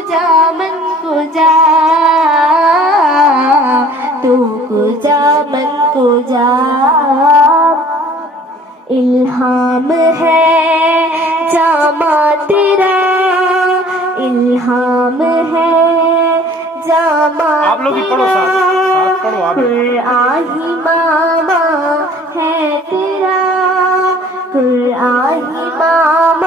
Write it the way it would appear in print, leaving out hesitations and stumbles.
کجا من کجا تو کجا من کجا الہام ہے جامع تیرا الہام ہے جامع آپ لوگ ہی پڑھو ساتھ پڑھو آپ قرآن ہی ماما ہے تیرا قرآن ہی ماما